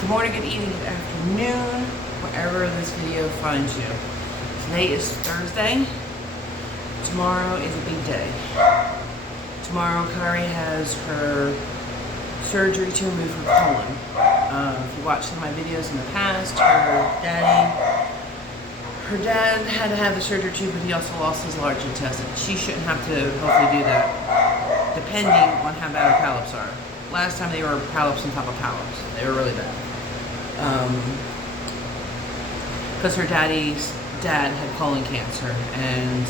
Good morning, good evening, good afternoon, wherever this video finds you. Today is Thursday. Tomorrow is a big day. Tomorrow, Kari has her surgery to remove her colon. If you watched some of my videos in the past, her dad had to have the surgery too, but he also lost his large intestine. She shouldn't have to hopefully do that, depending on how bad her polyps are. Last time they were polyps on top of polyps. They were really bad. Because her daddy's dad had colon cancer, and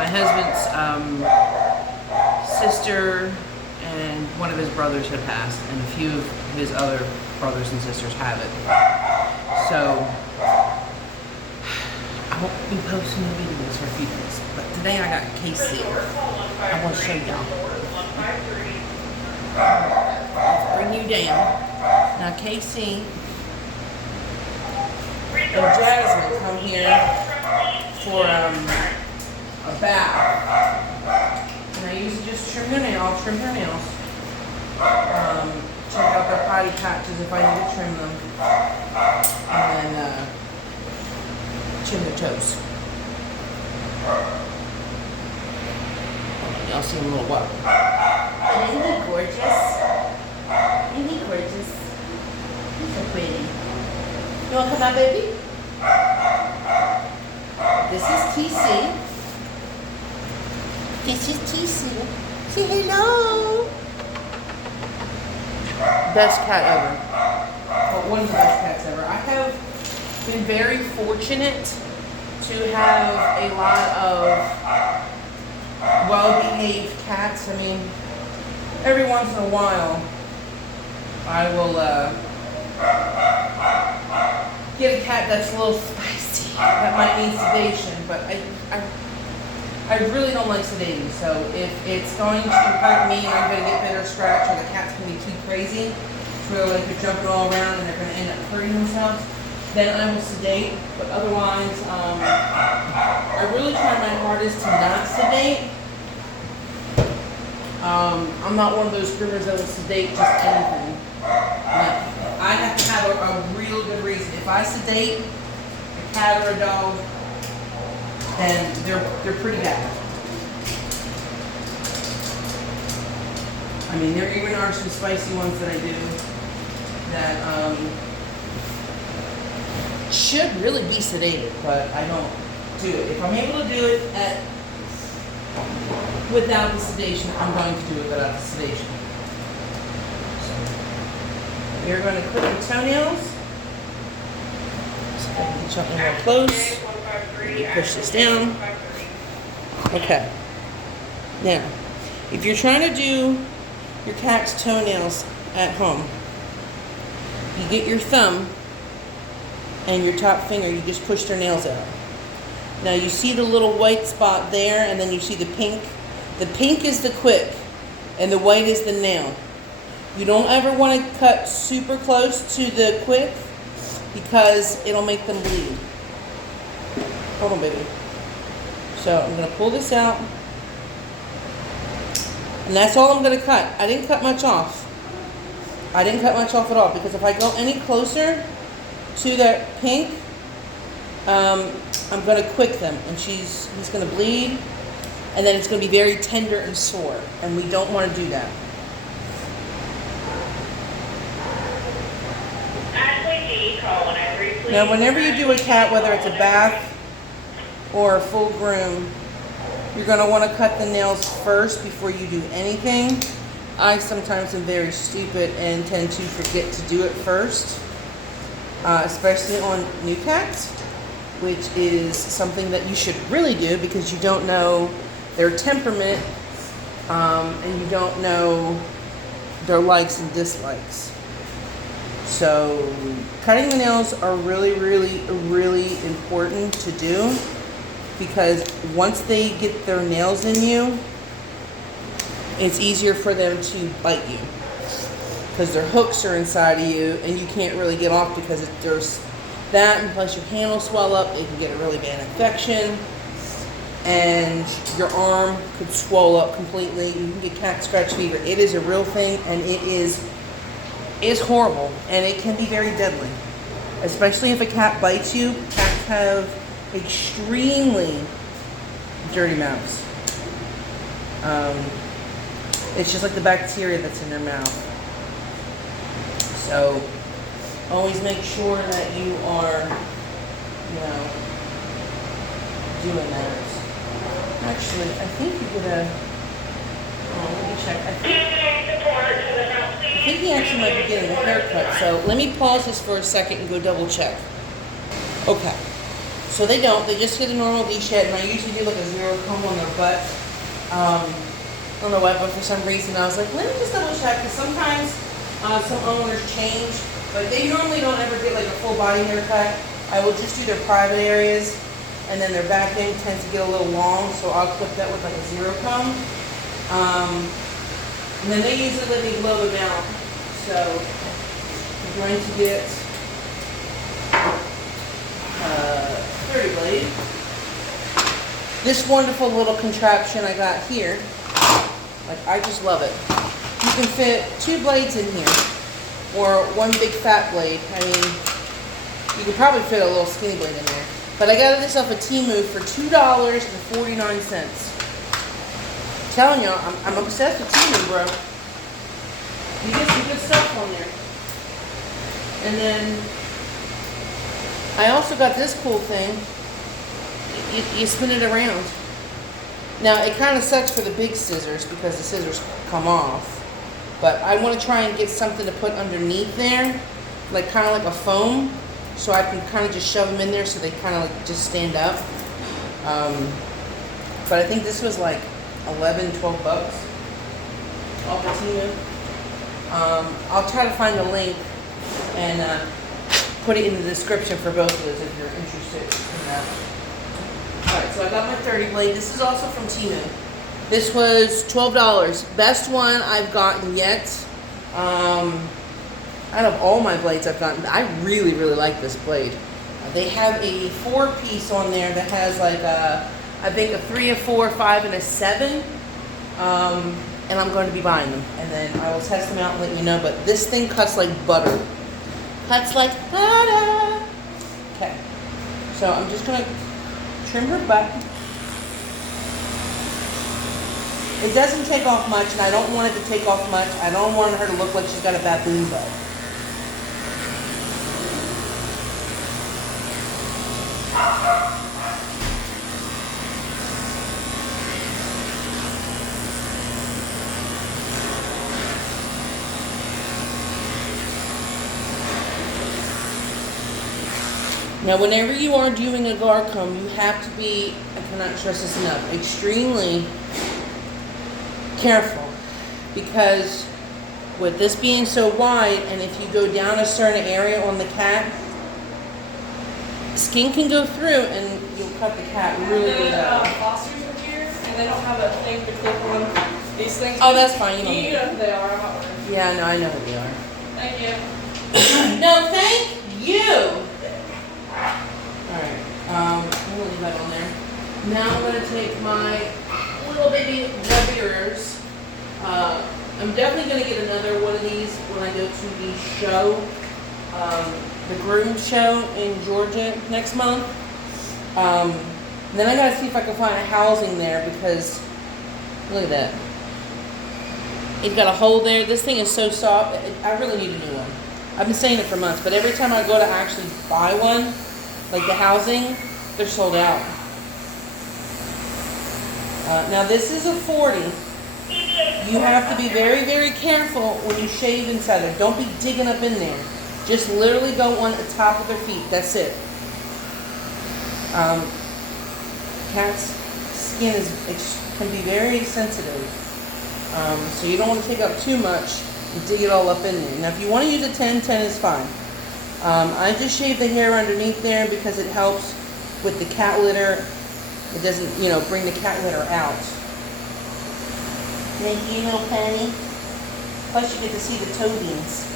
my husband's sister and one of his brothers had passed, and a few of his other brothers and sisters have it. So I won't be posting the videos for a few days, but today I got KC. I want to show y'all. Let's bring you down. Now Casey and Jasmine come here for a bath. And I usually just trim their nails. Check out their potty patches if I need to trim them. And then trim their toes. Y'all see them a little while. Isn't he gorgeous? Isn't he gorgeous? He's so pretty. You want to come out, baby? This is TC. This is TC. Say hello. Best cat ever. Well, one of the best cats ever. I have been very fortunate to have a lot of well-behaved cats. I mean, every once in a while, I will get a cat that's a little spicy. That might need sedation, but I really don't like sedating. So if it's going to hurt me and I'm going to get bit or scratch, or the cat's going to be too crazy, where like they're jumping all around and they're going to end up hurting themselves, then I will sedate. But otherwise, I really try my hardest to not sedate. I'm not one of those groomers that will sedate just anything. I have to have a real good reason. If I sedate a cat or a dog, then they're pretty bad. I mean, there even are some spicy ones that I do that should really be sedated, but I don't do it. If I'm able to do it without the sedation, I'm going to do it without the sedation. You're going to clip your toenails. So I can get you up real close. Push this down. Okay. Now, if you're trying to do your cat's toenails at home, you get your thumb and your top finger, you just push their nails out. Now you see the little white spot there, and then you see the pink. The pink is the quick, and the white is the nail. You don't ever want to cut super close to the quick because it'll make them bleed. Hold on, baby. So I'm going to pull this out. And that's all I'm going to cut. I didn't cut much off. I didn't cut much off at all, because if I go any closer to that pink, I'm going to quick them, and he's going to bleed, and then it's going to be very tender and sore, and we don't want to do that. Now, whenever you do a cat, whether it's a bath or a full groom, you're going to want to cut the nails first before you do anything. I sometimes am very stupid and tend to forget to do it first, especially on new cats, which is something that you should really do because you don't know their temperament, and you don't know their likes and dislikes. So cutting the nails are really, really, really important to do, because once they get their nails in you, it's easier for them to bite you, because their hooks are inside of you and you can't really get off, because there's that, and plus your hand will swell up, it can get a really bad infection, and your arm could swell up completely. You can get cat scratch fever. It is a real thing, and it is is horrible, and it can be very deadly, especially if a cat bites you. Cats have extremely dirty mouths. It's just like the bacteria that's in their mouth. So always make sure that you are, doing that. Actually, I think you could let me check. I think he actually might be getting a haircut. So let me pause this for a second and go double check. Okay. So they don't. They just get a normal leash head, and I usually do like a 0 comb on their butt. I don't know why, but for some reason I was like, let me just double check, because sometimes some owners change, but they normally don't ever get like a full body haircut. I will just do their private areas, and then their back end tends to get a little long, so I'll clip that with like a 0 comb. And then they usually let me blow them out. So I'm going to get 30 blade. This wonderful little contraption I got here, like I just love it. You can fit 2 blades in here, or 1 big fat blade. I mean, you could probably fit a little skinny blade in there. But I got this off of Temu for $2.49. I'm telling y'all, I'm obsessed with Temu, bro. You get some good stuff on there. And then I also got this cool thing. You spin it around. Now it kind of sucks for the big scissors because the scissors come off. But I want to try and get something to put underneath there, like kind of like a foam, so I can kind of just shove them in there so they kind of like just stand up. But I think this was like 11, 12 bucks off of Temu. I'll try to find a link and put it in the description for both of those if you're interested in that. Alright, so I got my 30 blade. This is also from Temu. This was $12. Best one I've gotten yet. Out of all my blades I've gotten, I really, really like this blade. They have a 4-piece on there that has like I think a 3, a 4, 5, and a 7. And I'm going to be buying them. And then I will test them out and let you know. But this thing cuts like butter. Cuts like butter. Okay. So I'm just going to trim her butt. It doesn't take off much, and I don't want it to take off much. I don't want her to look like she's got a baboon butt. Now, whenever you are doing a guard comb, you have to be, I cannot stress this enough, extremely careful, because with this being so wide, and if you go down a certain area on the cat, skin can go through and you'll cut the cat really good up. Fosters are here, and they don't have a thing to clip on these things. Oh, that's fine. You know who they are. I'm not worried. Yeah, no, I know who they are. Thank you. No, thank you. Alright, I'm gonna leave that on there. Now I'm gonna take my little baby rubbers. I'm definitely gonna get another one of these when I go to the show, the Groom show in Georgia next month. Then I gotta see if I can find a housing there, because look at that. It's got a hole there. This thing is so soft. I really need a new one. I've been saying it for months, but every time I go to actually buy one, like the housing, they're sold out. Now this is a 40. You have to be very, very careful when you shave inside there. Don't be digging up in there. Just literally go on the top of their feet. That's it. Cat's skin can be very sensitive. So you don't want to take up too much and dig it all up in there. Now if you want to use a 10, 10 is fine. I just shave the hair underneath there because it helps with the cat litter. It doesn't, bring the cat litter out. Thank you, little Penny. Plus you get to see the toe beans.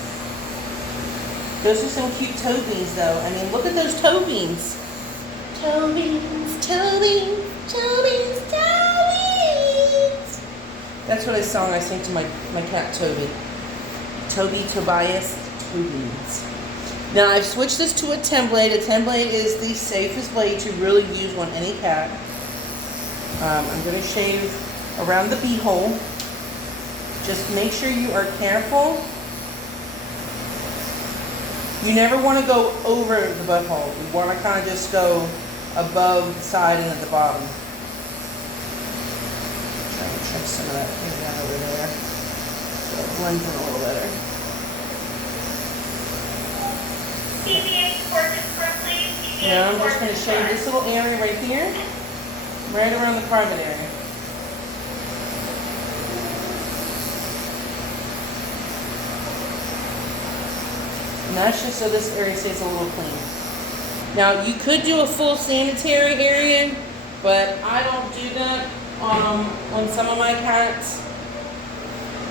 Those are some cute toe beans though. I mean, look at those toe beans. Toe beans, toe beans, toe beans, toe beans. That's what I sing to my cat Toby. Tobias Tubings. Now I've switched this to a 10 blade. A 10 blade is the safest blade to really use on any cat. I'm going to shave around the beehole. Just make sure you are careful. You never want to go over the butthole. You want to kind of just go above the side and at the bottom. Try to trim some of that thing down over there so it blends in a little better. Now I'm just going to shave this little area right here, right around the private area. And that's just so this area stays a little clean. Now you could do a full sanitary area, but I don't do that on some of my cats.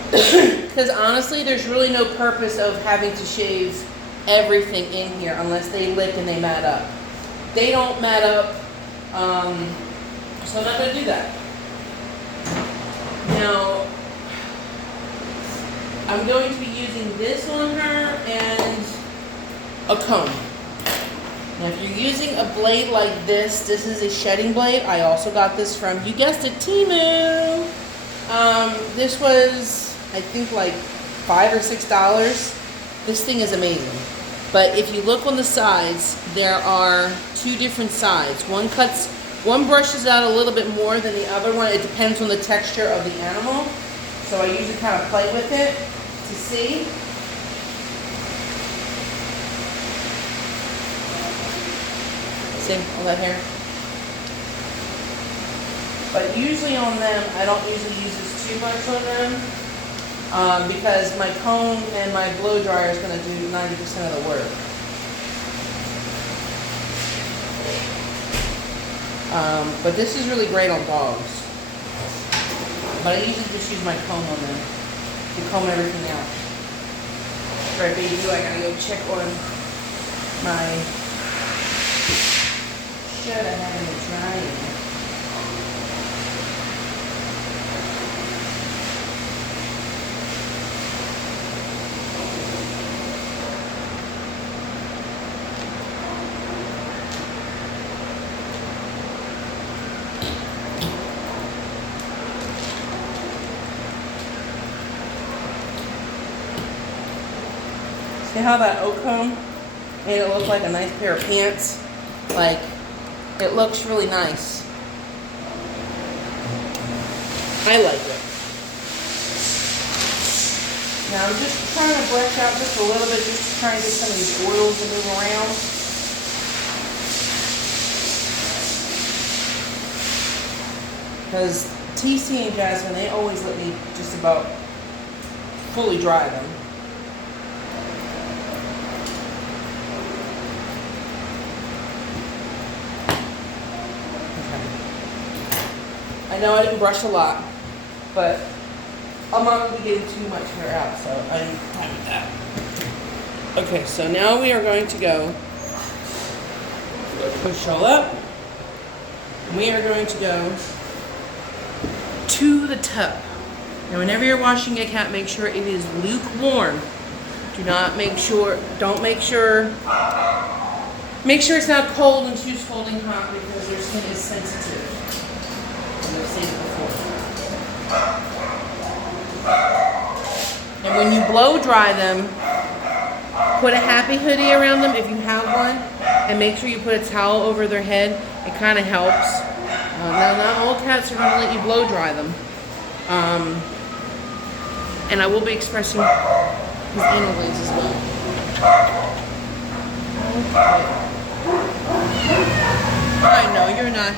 Because honestly, there's really no purpose of having to shave everything in here unless they lick and they mat up. They don't mat up, so I'm not going to do that. Now, I'm going to be using this on her and a comb. Now, if you're using a blade like this is a shedding blade. I also got this from, you guessed it, Temu. This was, I think, like $5 or $6. This thing is amazing. But if you look on the sides, there are two different sides. One brushes out a little bit more than the other one. It depends on the texture of the animal. So I usually kind of play with it to see. See all that hair? But usually on them, I don't usually use this too much on them. Because my comb and my blow dryer is going to do 90% of the work. But this is really great on dogs. But I usually just use my comb on them to comb everything out. Right, baby, I gotta go check on my shirt I have in the dryer. See how that oak comb made it look like a nice pair of pants? Like, it looks really nice. I like it. Now I'm just trying to brush out just a little bit, just to try and get some of these oils to move around. Because TC and Jasmine, they always let me just about fully dry them. I know I didn't brush a lot, but I'm not going to be getting too much hair out, so I'm fine with that. Okay, so now we are going to go push all up. We are going to go to the tub. Now, whenever you're washing a cat, make sure it is lukewarm. Don't make sure it's not cold and too scalding hot because their skin is sensitive. I've seen it before. And when you blow dry them, put a happy hoodie around them if you have one, and make sure you put a towel over their head. It kind of helps. Now, not all cats are going to let you blow dry them. And I will be expressing his anal glands as well. Okay. I know you're not.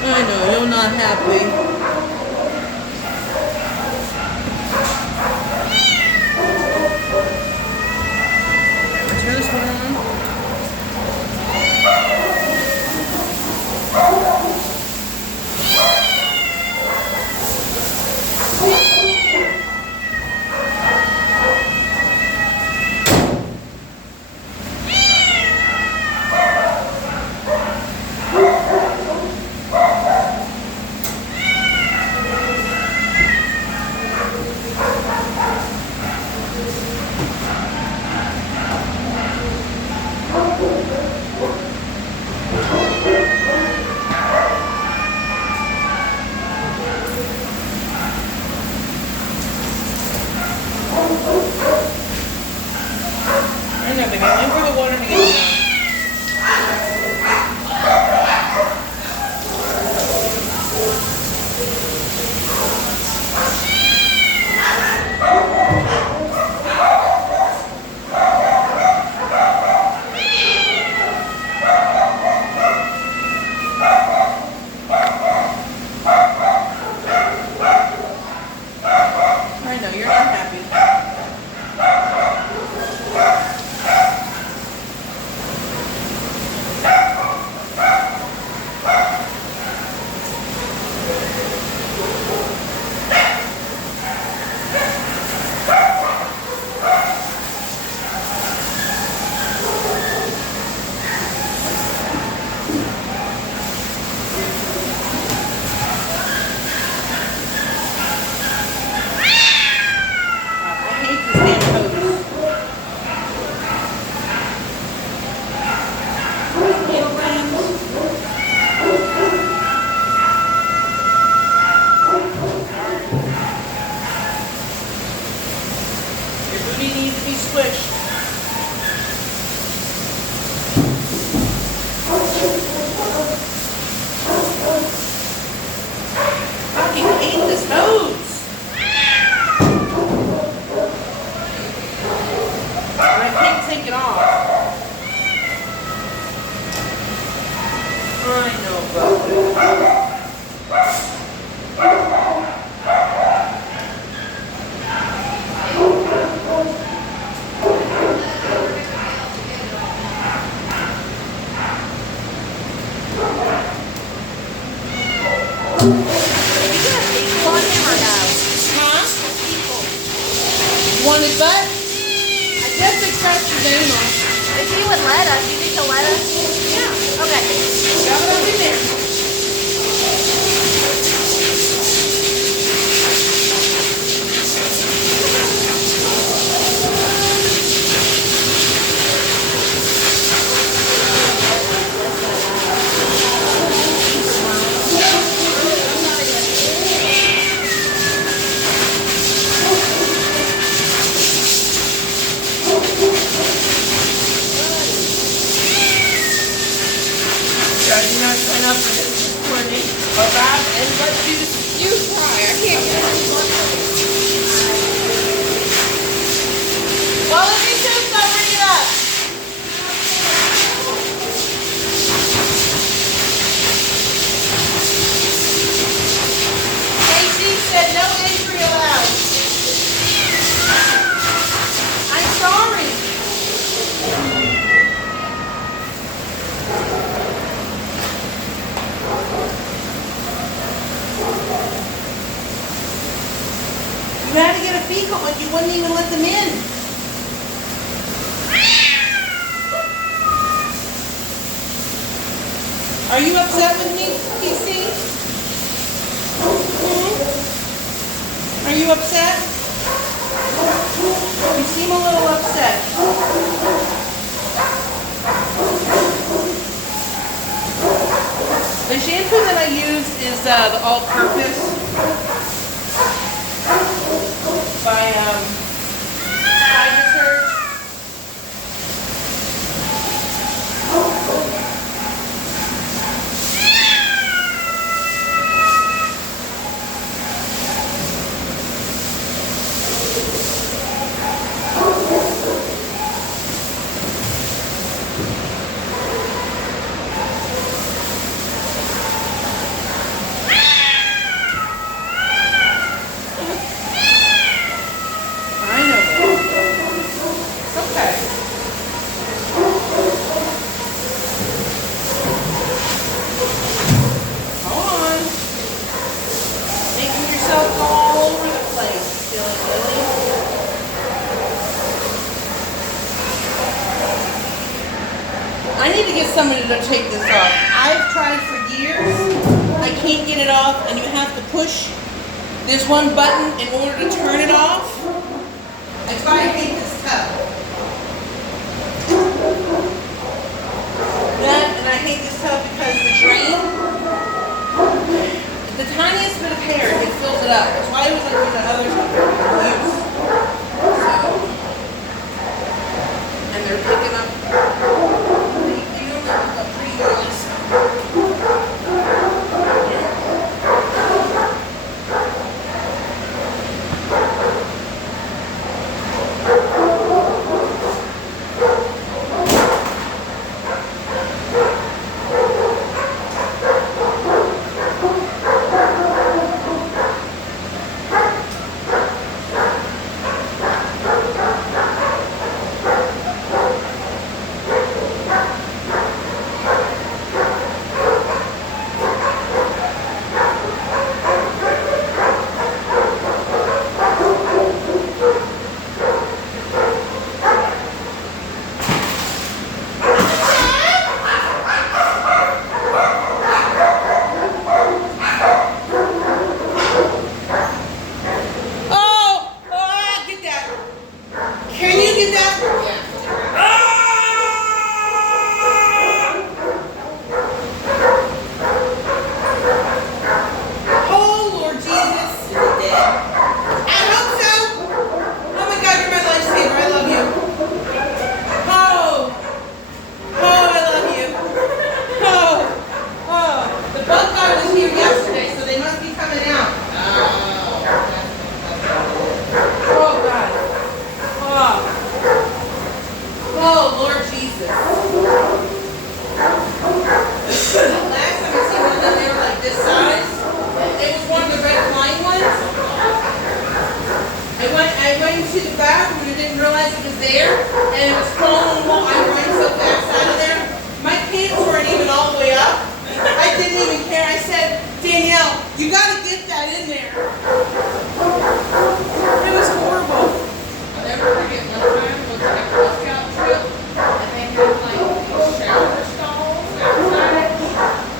I know, you're not happy. Let's turn this one know, baby. I'm waiting for the water to get down. I know, you're not happy. I hate this damn hose. Your booty needs to be squished. Fucking hate this hose. And I can't take it off. I know, bro. Huh? Wanted butt? I just expressed your name on. If you would let us, you think he'll let us? Yeah. Okay. Shove it up in there. Did you not sign up for this morning? Or Bob and butt juice? You try. I can't get it. Well, let me too, so bring it up. Casey said no entry allowed. I'm sorry. You had to get a fecal, but you wouldn't even let them in. Are you upset with me, PC? Are you upset? You seem a little upset. The shampoo that I use is the all-purpose by Hydrosurge. I need to get somebody to take this off. I've tried for years. I can't get it off, and you have to push this one button in order to turn it off. That's why I hate this tub. And I hate this tub because the drain, the tiniest bit of hair, it fills it up. That's why it was like the other use. So, and they're get that? Oh, Lord Jesus. Is it dead? I hope so. Oh my God, you're my lifesaver. I love you. Oh. Oh, I love you. Oh. Oh. The bug guy was here yesterday, so they must be coming out. Oh, God. Oh. Oh, Lord Jesus. Last time I seen one of them, they were like this size. It was one of the red flying ones. I went into the bathroom and didn't realize it was there, and it was crawling along. I ran so fast out of there. My pants weren't even all the way up. I didn't even care. I said, Danielle, you got to get that in there. It was horrible. I'll never forget one time was like a Girl Scout trip, and they had like these shower stalls outside,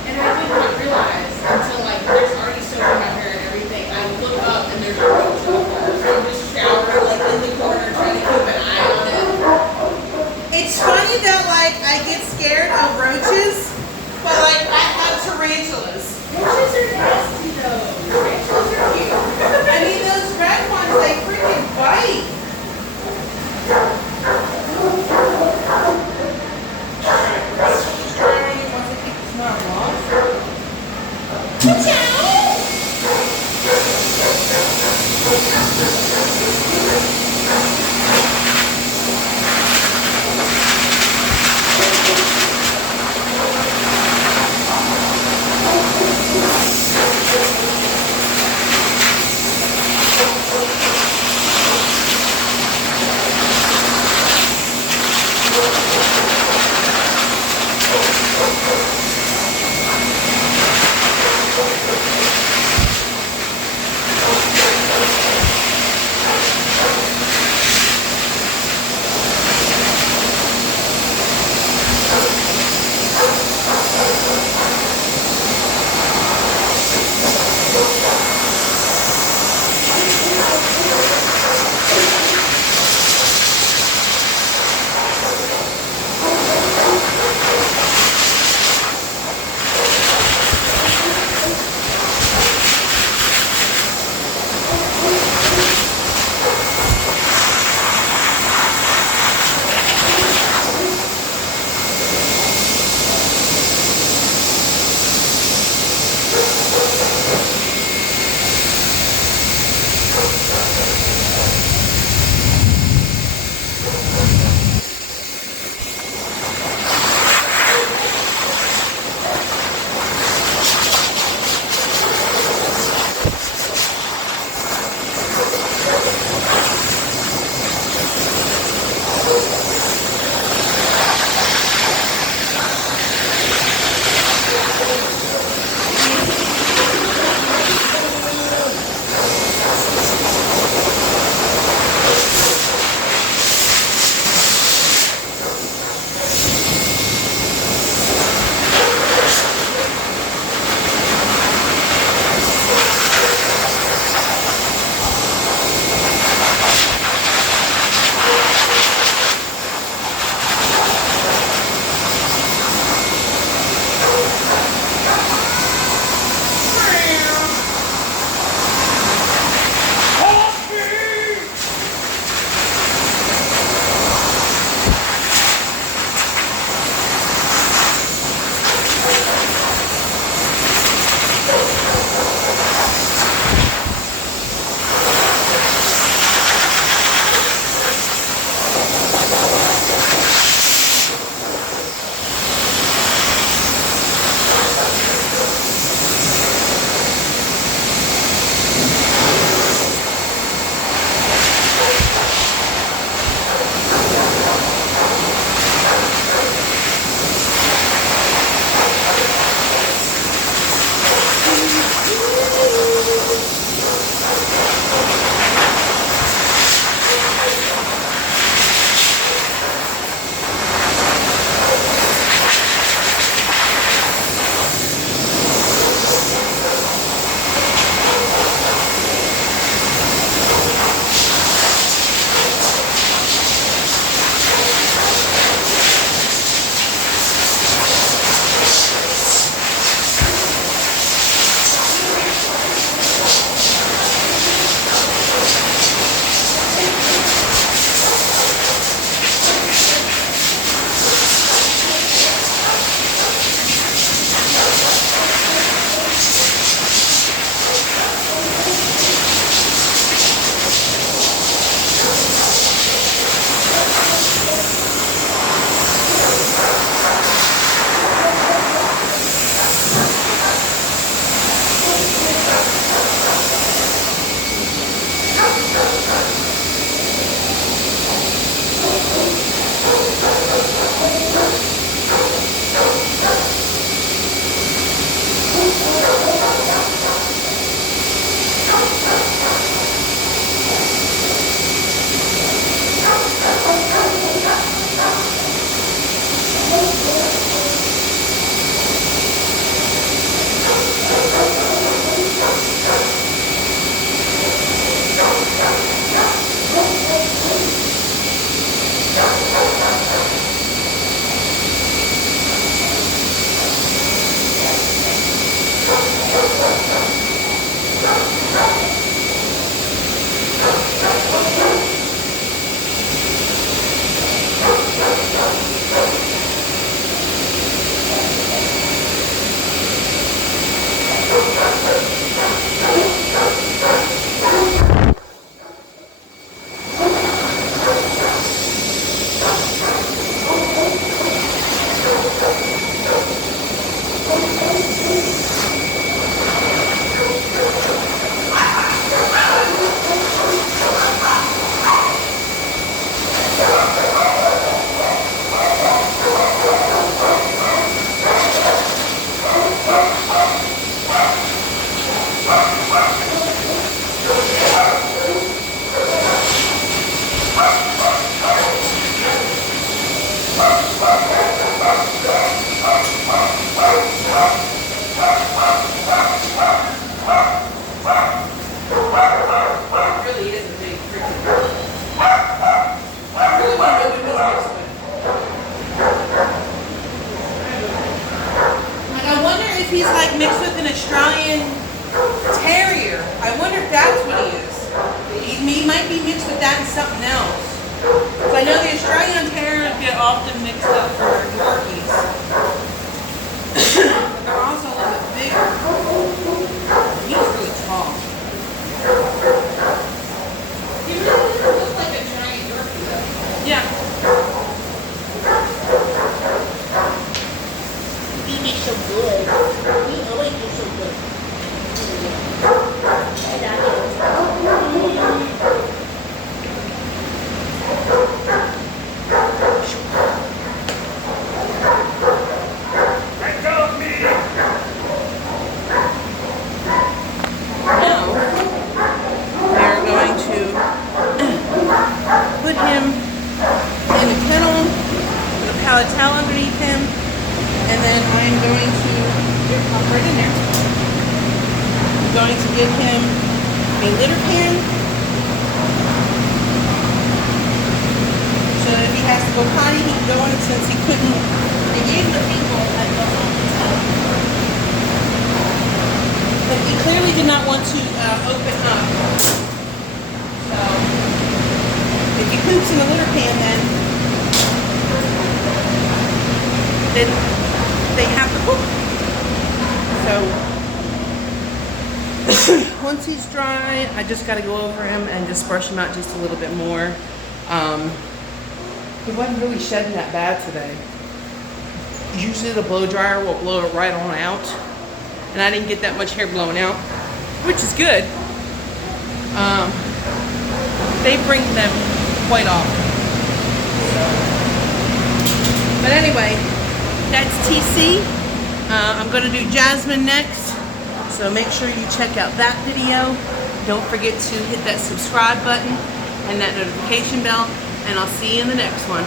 and I did not realize until like there's already soap in my hair and everything. I look up and there's a roach up there, so I'm just showering like in the corner trying to keep an eye on it. It's funny that like I get scared of roaches, but like I have tarantulas. Roaches are nasty though. Tarantulas are cute. in the kennel with a pallet towel underneath him. And then I'm going to, here, pop right in there. I'm going to give him a litter pan. So that if he has to go potty, he can go in it since he couldn't. They gave him the feet bowl that goes on his head. But he clearly did not want to open up. So, if he poops in the litter pan, then they have to poop. So, once he's dry, I just got to go over him and just brush him out just a little bit more. He wasn't really shedding that bad today. Usually the blow dryer will blow it right on out. And I didn't get that much hair blown out, which is good. They bring them quite often. So. But anyway, that's TC. I'm going to do Jasmine next. So make sure you check out that video. Don't forget to hit that subscribe button and that notification bell. And I'll see you in the next one.